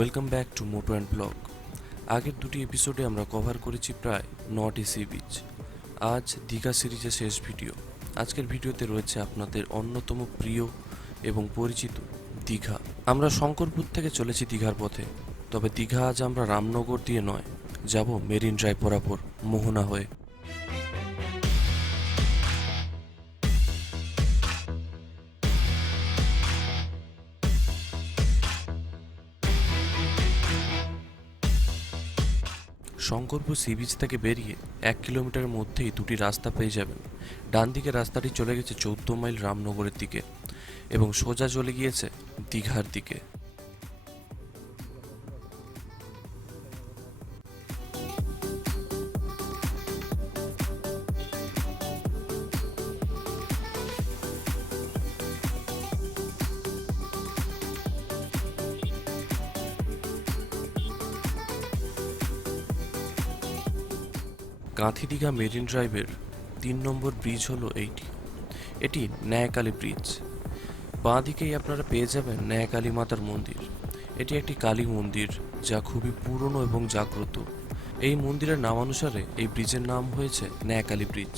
Welcome back to moto and blog. আগের দুটি এপিসোডে আমরা কভার করেছি প্রায় 9টি সি বিচ। আজ দীঘা সিরিজের শেষ ভিডিও। আজকের ভিডিওতে রয়েছে আপনাদের অন্যতম প্রিয় এবং পরিচিত দীঘা। আমরা শঙ্করপুর থেকে চলেছি দীঘার পথে, তবে দীঘা আজ আমরা রামনগর দিয়ে নয়, যাব মেরিন ড্রাইভ বরাবর মোহনা হয়ে। শঙ্করপুর সি বিচ থেকে বেরিয়ে 1 কিলোমিটারের মধ্যেই দুটি রাস্তা পেয়ে যাবেন। ডান দিকের রাস্তাটি চলে গেছে 14 মাইল রামনগরের দিকে এবং সোজা চলে গিয়েছে দীঘার দিকে। কাঁথি দীঘা মেরিন ড্রাইভের 3 নম্বর ব্রিজ হলো এইটি। এটি ন্যায়কালী ব্রিজ। বাঁ দিকেই আপনারা পেয়ে যাবেন ন্যায়কালী মাতার মন্দির। এটি একটি কালী মন্দির যা খুবই পুরনো এবং জাগ্রত। এই মন্দিরের নামানুসারে এই ব্রিজের নাম হয়েছে ন্যায়কালী ব্রিজ।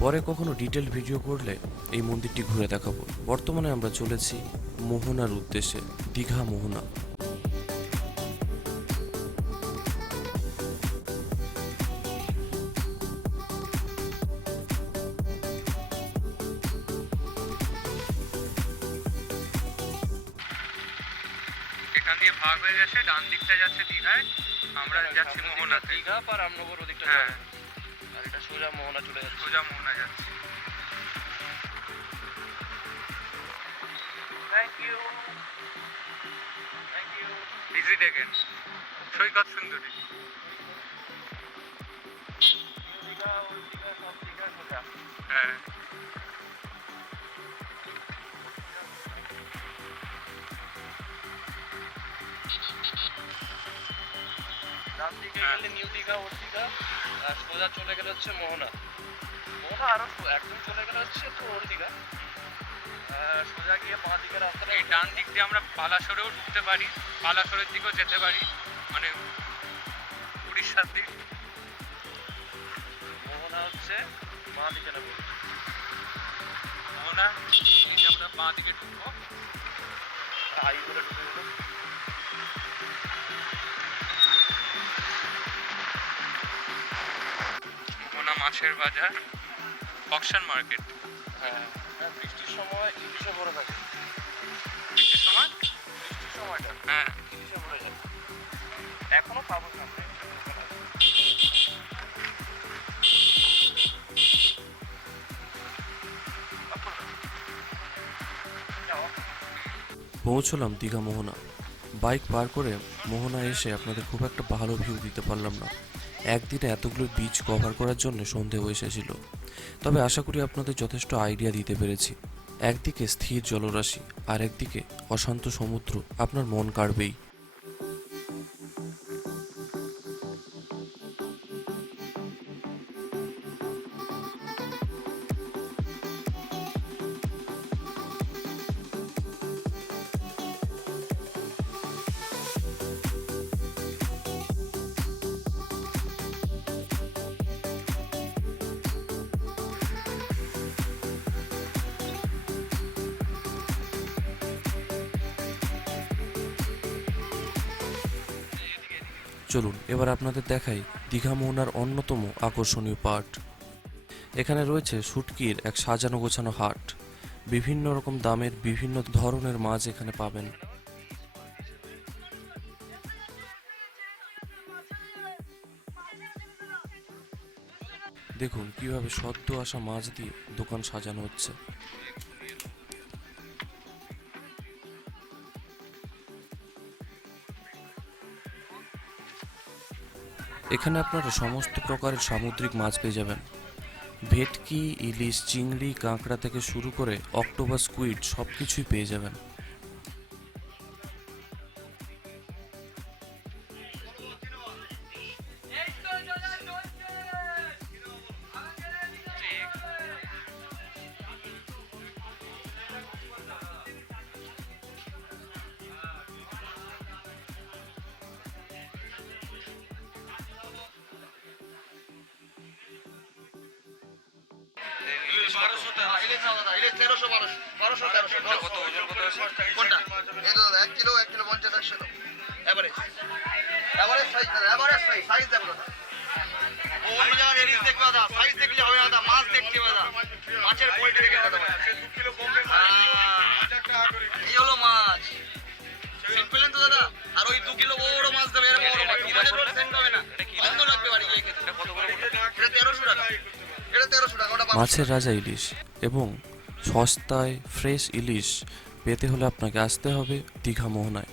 পরে কখনো ডিটেল ভিডিও করলে এই মন্দিরটি ঘুরে দেখাবো। বর্তমানে আমরা চলেছি মোহনার উদ্দেশ্যে, দীঘা মোহনা। এখান দিয়ে ভাগ হয়ে গেছে, ডান দিকটা যাচ্ছে দীঘায়, আমরা যাচ্ছি মোহনাতে। দীঘা আর রামনগর ওদিকটা হ্যাঁ, আর এটা সোজা মোহনা চলে যাচ্ছে। সোজা মোহনা যাচ্ছে। Thank you thank you. Easy taken, সৈকত সুন্দরী। দীঘা ওই দীঘা সব দীঘা সোজা। হ্যাঁ, ডান দিকে হ্যাঁ। গেলে নিউ দীঘা ওর দীঘা, আর সোজা চলে গেলে হচ্ছে মোহনা। মোহনা আরো একদম চলে গেলে হচ্ছে তো ওর দীঘা। সোজা গিয়ে বাঁ দিকে রাস্তাটা এই ডান দিক দিয়ে আমরা পালাসরেও ঢুকতে পারি, পালাসরের দিকেও যেতে পারি, মানে উড়িষ্যার দিক। মোহনা হচ্ছে বাঁ দিকে না বলছি। মোহনা এই যে আমরা বাঁ দিকে ঢুকবো। হাই করে ঢুকে গেল। মোহনা মাছের বাজার, অকশন মার্কেট। হ্যাঁ হ্যাঁ, বৃষ্টির সময় ইলিশে ভরে থাকে। বৃষ্টির সময় বৃষ্টির সময়টা হ্যাঁ, ইলিশে ভরে যায়। এখনো পাবো সামনে। পৌঁছলাম দীঘা মোহনা। বাইক পার করে মোহনা এসে আপনাদের খুব একটা ভালো ভিউ দিতে পারলাম না। একদিনে এতগুলো বিচ কভার করার জন্য সন্ধে হয়ে এসেছিল, তবে আশা করি আপনাদের যথেষ্ট আইডিয়া দিতে পেরেছি। একদিকে স্থির জলরাশি আর একদিকে অশান্ত সমুদ্র, আপনার মন কাড়বেই। চলুন এবার আপনাদের দেখাই দীঘা মোহনার অন্যতম আকর্ষণীয় পার্ট। এখানে রয়েছে শুটকির এক সাজানো গোছানো হাট। বিভিন্ন রকম দামের বিভিন্ন ধরনের মাছ এখানে পাবেন। দেখুন কিভাবে সদ্য আসা মাছ দিয়ে দোকান সাজানো হচ্ছে। এখানে আপনারা সমস্ত প্রকারের সামুদ্রিক মাছ পেয়ে যাবেন। ভেটকি, ইলিশ, চিংড়ি, কাঁকড়া থেকে শুরু করে অক্টোপাস, স্কুইড সব কিছুই পেয়ে যাবেন। ইলিশ কত? ইলিশ না দাদা, ইলিশ 1300 1200 1300 কত ওজন কত আছে? কোনটা? এই তো দাদা 1 কিলো 50 100 এভারেজ সাইজ দেখো দাদা। অন্য জায়গায় ইলিশ দেখবে দাদা, সাইজ দেখলে হবে না দাদা, মাছ দেখতে হবে দাদা, মাছের কোয়ালিটি দেখে দাদা। এই হলো মাছ, সিম্পল তো দাদা। আর ওই 2 কিলো বড় মাছ দেবে, এর বড় মাছ মানে রোড সেন্ড হবে না, বন্ধ লাগবে বাড়ি গিয়ে খেতে। এটা কত করে বলুন? এটা 1300 টাকা, এটা 1300 টাকা, ওটা 500 মাছের রাজা ইলিশ এবং সস্তায় ফ্রেশ ইলিশ পেতে হলে আপনাকে আসতে হবে দীঘা মোহনায়।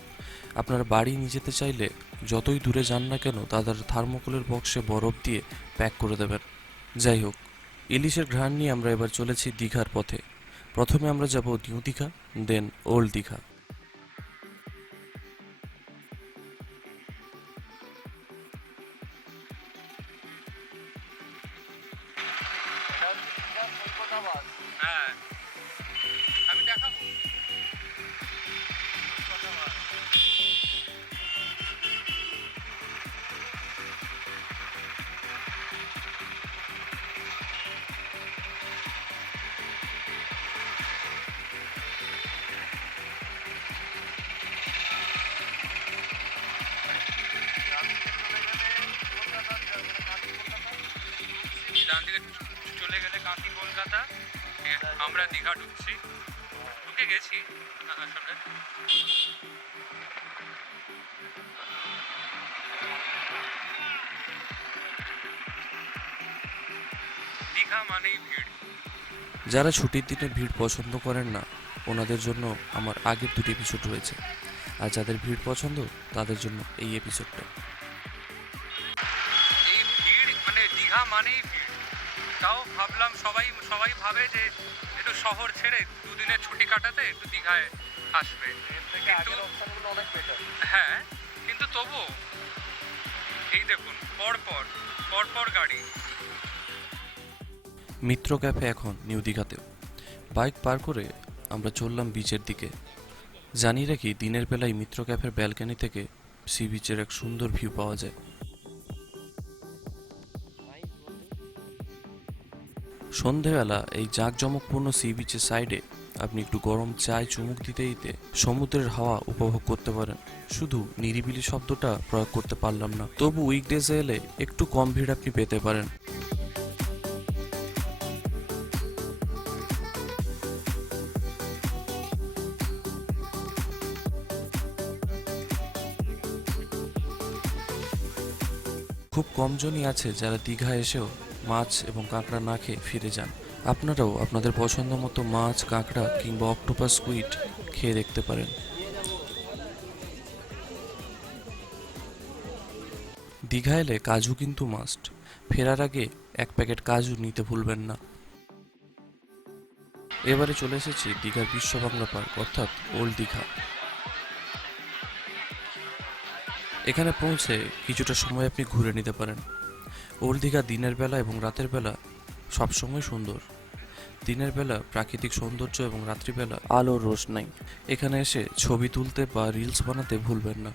আপনার বাড়ি নিয়ে যেতে চাইলে যতই দূরে যান না কেন তাদের থার্মোকলের বক্সে বরফ দিয়ে প্যাক করে দেবেন। যাই হোক, ইলিশের ঘ্রাণ নিয়ে আমরা এবার চলেছি দীঘার পথে। প্রথমে আমরা যাব নিউ দীঘা, দেন ওল্ড দীঘা। হ্যাঁ, আমি দেখাবো। ডান দিকে চলে গেলে কাঁথি কলকাতা, আমরা দীঘা ঢুকছি, ঢুকে গেছি আসলে। দীঘা মানেই ভিড়। যারা ছুটির দিনে ভিড় পছন্দ করেন না ওনাদের জন্য আমার আগের দুটি এপিসোড রয়েছে, আর যাদের ভিড় পছন্দ তাদের জন্য এই এপিসোডটা। এই ভিড় মানে দীঘা মানেই ভিড়। তাও ভাবলাম সবাই ভাবে যে একটু শহর ছেড়ে দুদিনের ছুটি কাটাতে একটু দীঘায় আসবে, কিন্তু অনেক বেটার। হ্যাঁ, কিন্তু তবুও এই দেখুন পরপর গাড়ি। মিত্র ক্যাফে এখন নিউ দীঘাতেও। বাইক পার করে আমরা চললাম বিচের দিকে। জানি রাখি দিনের বেলায় মিত্র ক্যাফের ব্যালকনি থেকে সি বিচের এক সুন্দর ভিউ পাওয়া যায়। সন্ধেবেলা এই জাঁকজমকপূর্ণ সি বিচের সাইডে আপনি একটু গরম চায় চুমুক দিতে দিতে সমুদ্রের হাওয়া উপভোগ করতে পারেন। শুধু নিরিবিলি শব্দটা প্রয়োগ করতে পারলাম না, তবু উইকডেজে এলে একটু কম ভিড় আপনি পেতে পারেন। খুব কমজনই আছে যারা দীঘা এসেও মাছ এবং কাঁকড়া না খেয়ে ফিরে যান। আপনারাও আপনাদের পছন্দ মতো মাছ, কাঁকড়া কিংবা অক্টোপাস, স্কুইড খেয়ে দেখতে পারেন। দীঘা এলে কাজু কিন্তু মাস্ট। ফেরার আগে 1 প্যাকেট কাজু নিতে ভুলবেন না। এবারে চলে এসেছি দীঘার বিশ্ব বাংলা পার্ক অর্থাৎ ওল্ড দীঘা। এখানে পৌঁছে কিছুটা সময় আপনি ঘুরে নিতে পারেন। ওল্ড দীঘা দিনের বেলা এবং রাতের বেলা সবসময় সুন্দর। দিনের বেলা প্রাকৃতিক সৌন্দর্য এবং রাত্রিবেলা আলোর রোশনাই। এখানে এসে ছবি তুলতে বা রিলস বানাতে ভুলবেন না।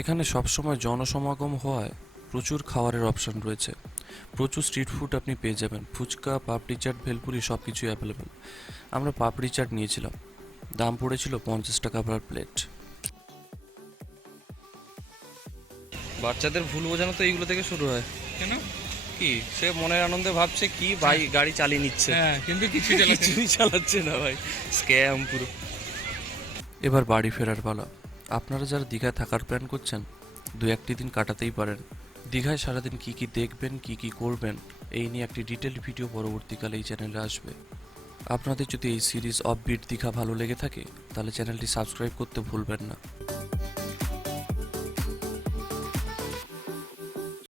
এখানে সবসময় জনসমাগম হওয়ায় প্রচুর খাবারের অপশন রয়েছে। প্রচুর স্ট্রিট ফুড আপনি পেয়ে যাবেন। ফুচকা, পাপড়ি চাট, ভেলপুরি সব কিছুই অ্যাভেলেবেল। আমরা পাপড়ি চাট নিয়েছিলাম, দাম পড়েছিল 50 টাকা পার প্লেট। বাচ্চাদের ভুল বোঝানো তো এইগুলো থেকে শুরু হয়। কেন? কি সে মনের আনন্দে ভাবছে কি ভাই গাড়ি চালিয়ে নিচ্ছে, হ্যাঁ, কিন্তু কিছুই চালাচ্ছে না ভাই, স্ক্যাম পুরো। এবার বাড়ি ফেরার পালা। আপনারা যারা দীঘায় থাকার প্ল্যান করছেন 2-1টি দিন কাটাতেই পারেন। দীঘায় সারাদিন কি কি দেখবেন, কি কি করবেন এই নিয়ে একটি ডিটেলড ভিডিও পরবর্তীকালে এই চ্যানেলে আসবে। আপনাদের যদি এই সিরিজ অফবিট দীঘা ভালো লেগে থাকে তাহলে চ্যানেলটি সাবস্ক্রাইব করতে ভুলবেন না।